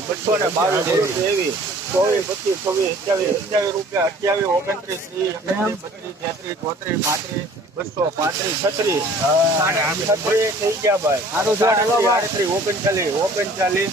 બસો ત્રેવીસ ચોવીસ પચીસ ચોવીસ અઠ્યાવીસ અઠ્યાવીસ રૂપિયા અઠ્યાવીસ ઓગણત્રીસ ત્રીસ એકત્રીસ તેત્રીસ ચોત્રીસ પાંત્રીસ બસો પાંત્રીસ છત્રીસ છત્રીસ થઈ ગયા ભાઈ સાડત્રીસ આડત્રીસ ઓગણચાલીસ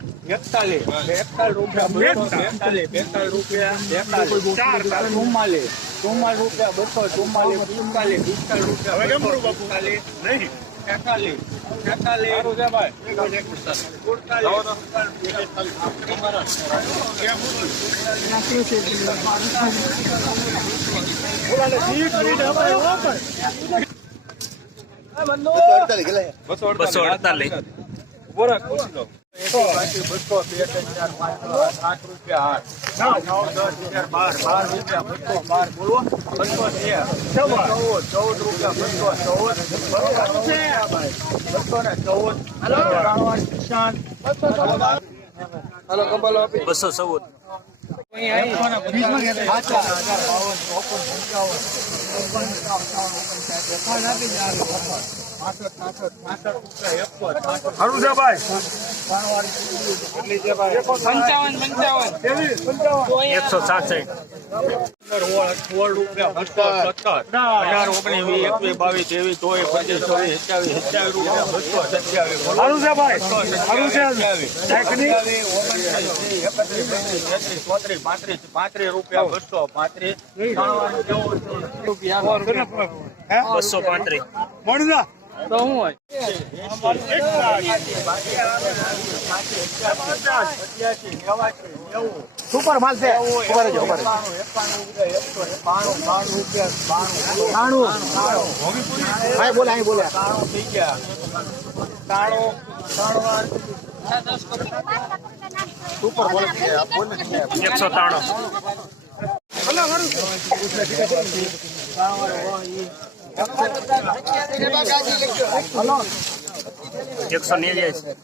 એકતાલીસ એકતાલીસ રૂપિયા બેતાલીસ. બેતાલીસ. રૂપિયા બેતાલીસ. ચુમ્માલીસ. ચુમ્માલીસ રૂપિયા બસો ચુમ્માલીસ. પિસ્તાલીસ. પિસ્તાલીસ રૂપિયા પિસ્તાલીસ. નહીં. તેતાલીસ તેતાલીસ બસો અડતાલીસ. બસો બે હજાર પાંચ સાત રૂપિયા આઠ નવ દસ અગિયાર બાર બાર રૂપિયા બસો બાર બોલો બસો તેર ચૌદ ચૌદ રૂપિયા બસો ચૌદ બસો ને ચૌદ કિસાન બસો ચૌદ સારું છે ભાઈ એકસો સાસઠ સોળ રૂપિયા બસો સત્તર અઢાર ઓગણીસ વીસ એકવીસ બાવીસ ત્રેવીસ ચોવીસ પચીસ છવ્વીસ સત્યાવીસ સત્યાવીસ રૂપિયા બસો સત્યાવીસ સારું છે ભાઈ સારું છે ચોત્રીસ પાંત્રીસ પાંત્રીસ રૂપિયા બસો પાંત્રીસ રૂપિયા બસો પાંત્રીસ મળના સુપર માલ છે. ઉપર રહેજો, ઉપર ભાઈ બોલે અહીં બોલે. સુપર બોલે. એકસો ત્રાણું એકસો નેવ્યાસી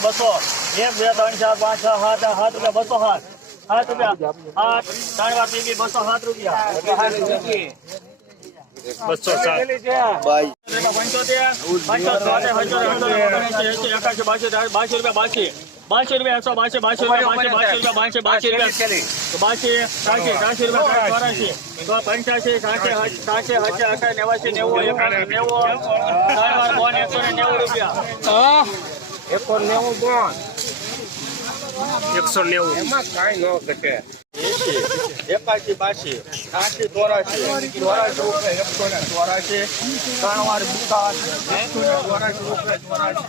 બસો એક બે ત્રણ ચાર પાંચ સાત સાત રૂપિયા બસો સાત સાત રૂપિયા આઠ ત્રણ બસો સાત રૂપિયા બસો સાત. એકાસી બાસી બાસી રૂપિયા બાસી બાસી એકસો બાસી બાસી રૂપિયા બાસી બાસી બાસી બાસી રૂપિયા બાસી ત્રાસી ત્રાસી રૂપિયા ચોરાસી પંચ્યાસી સાઠી સાઠી હજાર અઠાર નેવાસી નેવું. એકાણું નેવું ત્રણ વાર બોન એકસો ને નેવું રૂપિયા એકસો નેવું બોન એકસો નેવું એકાસી બાસી ત્રાસી ચોરાસી ચોરાસી રૂપિયા, એકસો ને ચોરાસી ત્રણ વાર વિકાસ ચોરાસી રૂપિયા ચોરાસી